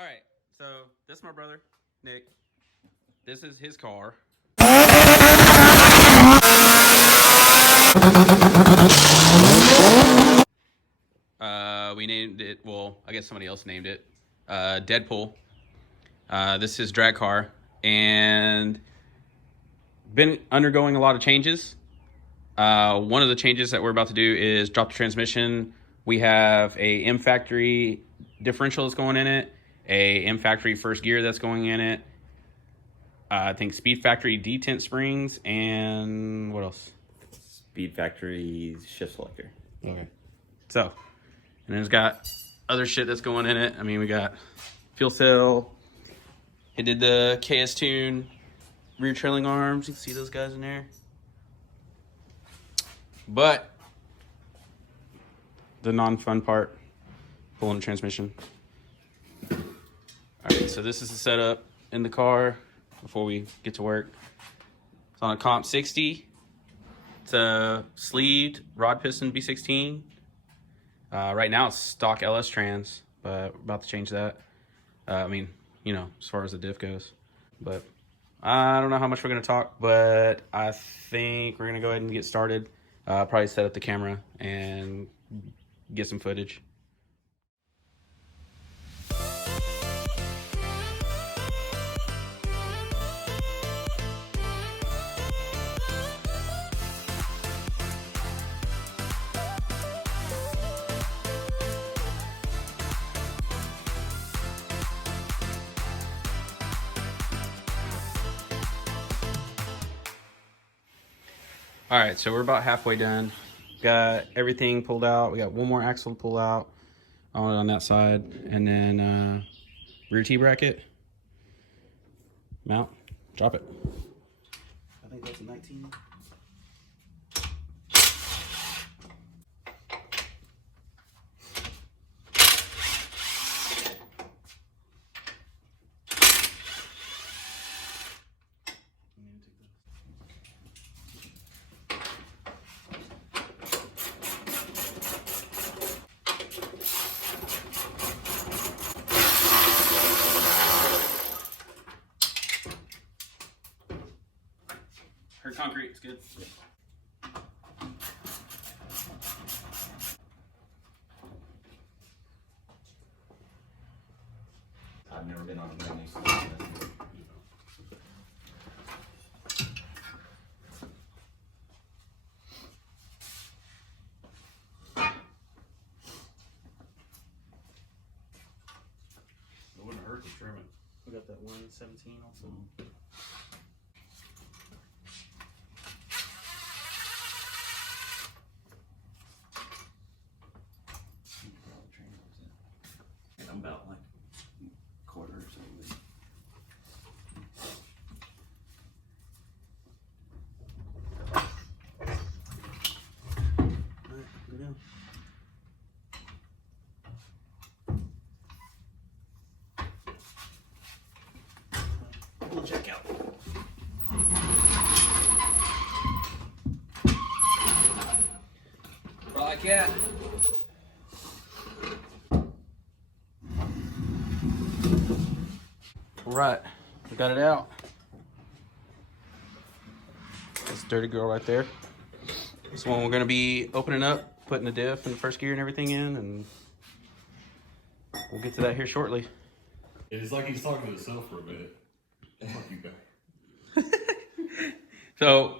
All right, so this is my brother, Nick. This is his car. We named it, well, I guess somebody else named it, Deadpool. This is his drag car, and been undergoing a lot of changes. One of the changes that we're about to do is drop the transmission. We have a Mfactory differential that's going in it, a Mfactory first gear that's going in it, I think Speedfactory detent springs, and what else? Speedfactory shift selector. Okay. So, and then it's got other shit that's going in it. I mean, we got fuel cell. It did the KS Tune rear trailing arms. You can see those guys in there. But the non-fun part, pulling the transmission. All right, so this is the setup in the car before we get to work. It's on a Comp 60. It's a sleeved rod piston V16. Right now it's stock LS trans, but we're about to change that. I mean, you know, as far as the diff goes. But I don't know how much we're going to talk, but I think we're going to go ahead and get started. Probably set up the camera and get some footage. All right, so we're about halfway done. Got everything pulled out. We got one more axle to pull out on that side, and then rear T-bracket. Mount, drop it. I think that's a 19. Her concrete is good. I've never been on a brand new system. It wouldn't hurt to trim it. We got that 117 also. I'm about like quarter or something. Alright, go down. We'll check out. Roll like that. All right, we got it out. That's dirty girl right there. This one we're gonna be opening up, putting the diff and the first gear and everything in, and we'll get to that here shortly. It's like he's talking to himself for a minute. Fuck you guys. So,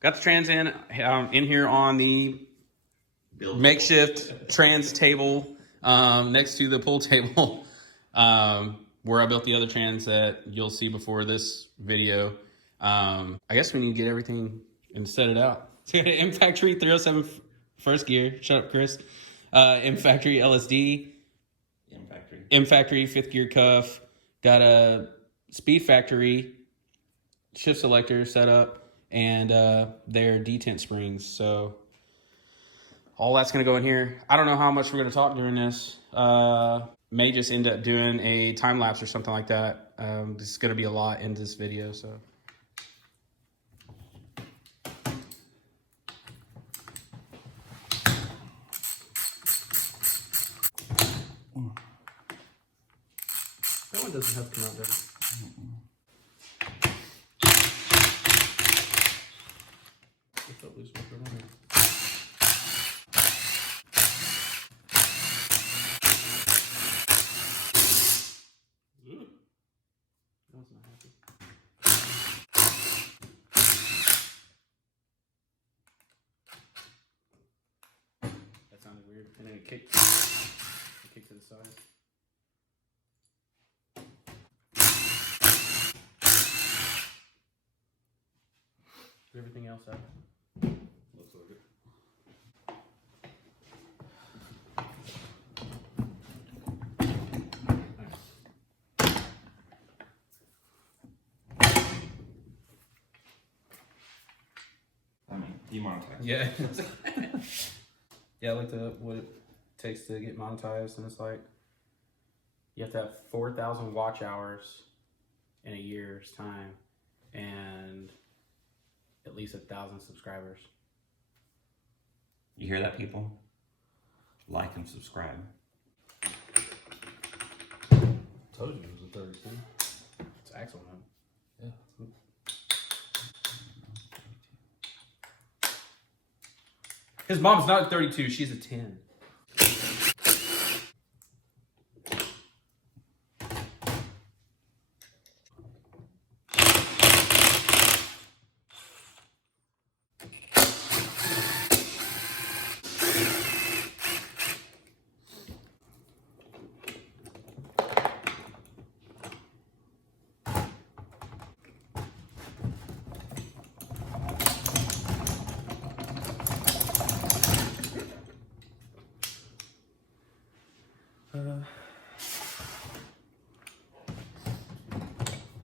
got the trans in here on the makeshift trans table next to the pool table. Where I built the other trans that you'll see before this video. I guess we need to get everything and set it out. So we got an Mfactory 307 first gear. Shut up, Chris. Mfactory LSD. Mfactory fifth gear cuff. Got a Speedfactory shift selector set up, and their detent springs. So all that's going to go in here. I don't know how much we're going to talk during this. May just end up doing a time lapse or something like that. This is going to be a lot in this video, so. it doesn't have to come out there. It felt loose when I put it on there. I was not happy. That sounded weird. And then it kicked to the side. Is everything else out? Looks like it. I mean, demonetized. Yeah. Yeah, I looked up what it takes to get monetized, and it's like you have to have 4,000 watch hours in a year's time and at least 1,000 subscribers. You hear that, people? Like and subscribe. Told you it was a 32. It's Axel, man. Yeah. His mom's not 32, she's a 10.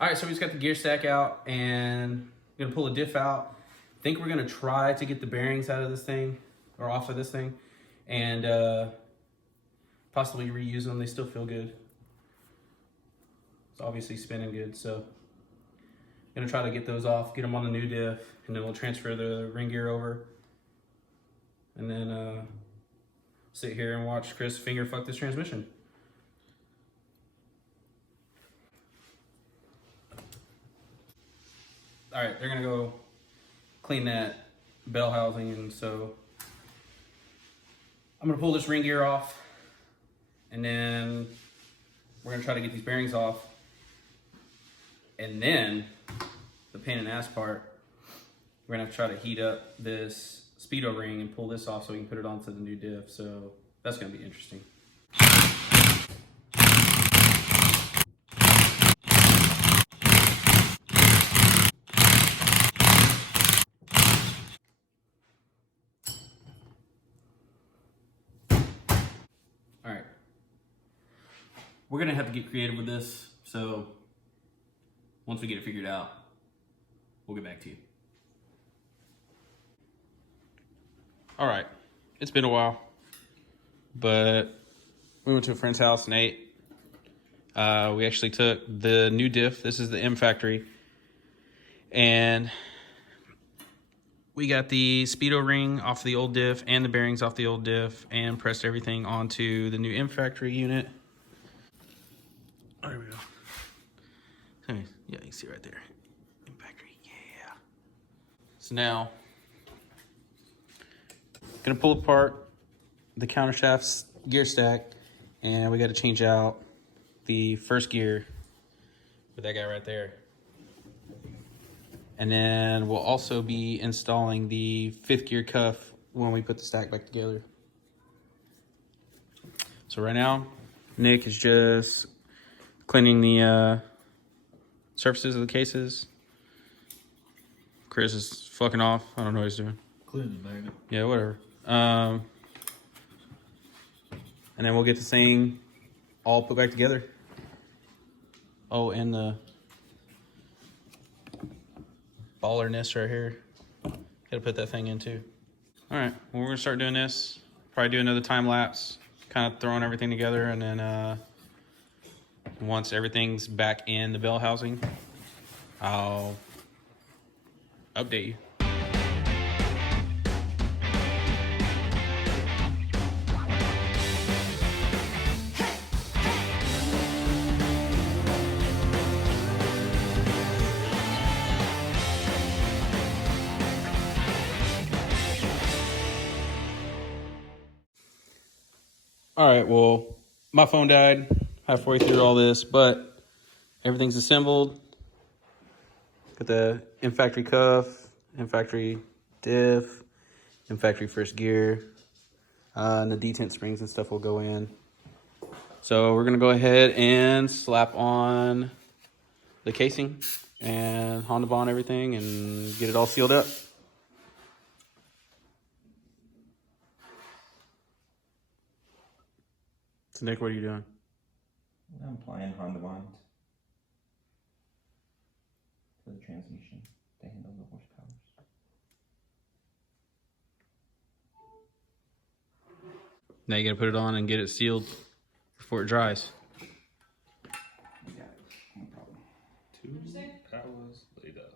All right, so we just got the gear stack out and we're gonna pull the diff out. I think we're gonna try to get the bearings out of this thing or off of this thing and possibly reuse them. They still feel good. It's obviously spinning good, so gonna try to get those off, get them on the new diff, and then we'll transfer the ring gear over and then sit here and watch Chris finger fuck this transmission. All right, they're gonna go clean that bell housing, and so I'm gonna pull this ring gear off, and then we're gonna try to get these bearings off, and then the pain in the ass part, we're gonna have to try to heat up this speedo ring and pull this off so we can put it onto the new diff. So that's gonna be interesting. All right, we're gonna have to get creative with this. So once we get it figured out, we'll get back to you. All right, it's been a while, but we went to a friend's house and ate. We actually took the new diff. This is the Mfactory, and we got the speedo ring off the old diff and the bearings off the old diff and pressed everything onto the new Mfactory unit. Oh, there we go. Yeah, you can see right there. Mfactory, yeah. So now, gonna pull apart the countershaft's gear stack, and we got to change out the first gear with that guy right there. And then we'll also be installing the 5th gear cuff when we put the stack back together. So right now, Nick is just cleaning the surfaces of the cases. Chris is fucking off. I don't know what he's doing. Cleaning the magnet. Yeah, whatever. And then we'll get this thing all put back together. Oh, and the ballerness right here. Gotta put that thing in too. All right, well, we're gonna start doing this. Probably do another time lapse, kind of throwing everything together, and then once everything's back in the bell housing, I'll update you. All right, well, my phone died halfway through all this, but everything's assembled. Got the Mfactory cuff, Mfactory diff, Mfactory first gear, and the detent springs and stuff will go in. So we're gonna go ahead and slap on the casing and Honda bond everything and get it all sealed up. So Nick, what are you doing? I'm applying Honda bond for the transmission to handle the horsepower. Now you gotta put it on and get it sealed before it dries. You got it. No problem. 2 hours later.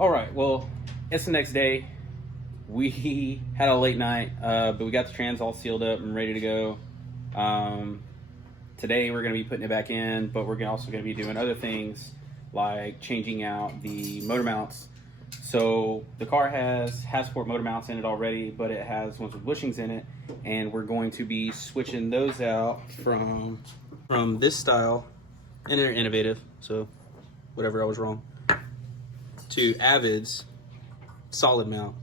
All right, well, it's the next day. We had a late night, but we got the trans all sealed up and ready to go. Today we're going to be putting it back in, but we're also going to be doing other things like changing out the motor mounts. So the car has Hassport motor mounts in it already, but it has ones with bushings in it, and we're going to be switching those out from this style, and they're innovative, so whatever, I was wrong, to Avid's solid mount.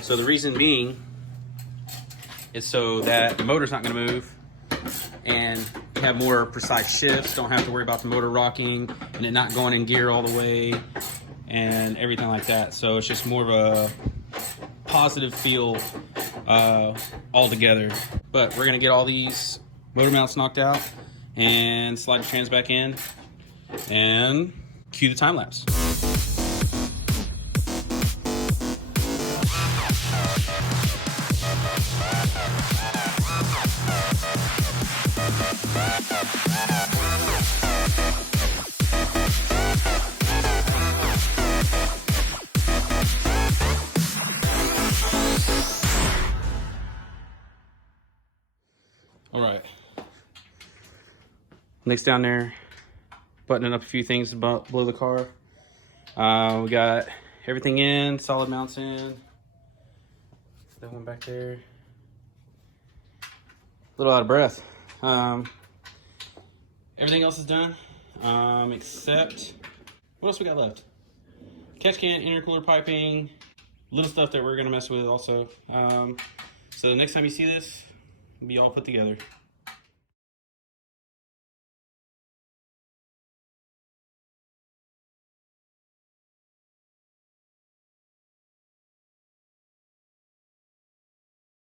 So the reason being is so that the motor's not going to move and you have more precise shifts, don't have to worry about the motor rocking and it not going in gear all the way and everything like that. So it's just more of a positive feel altogether. But we're going to get all these motor mounts knocked out and slide the trans back in and cue the time lapse. All right. Nick's down there buttoning up a few things about below the car. We got everything in, solid mounts in. That one back there. A little out of breath. Everything else is done, except what else we got left? Catch can, intercooler piping, little stuff that we're gonna mess with also. So the next time you see this, it'll be all put together.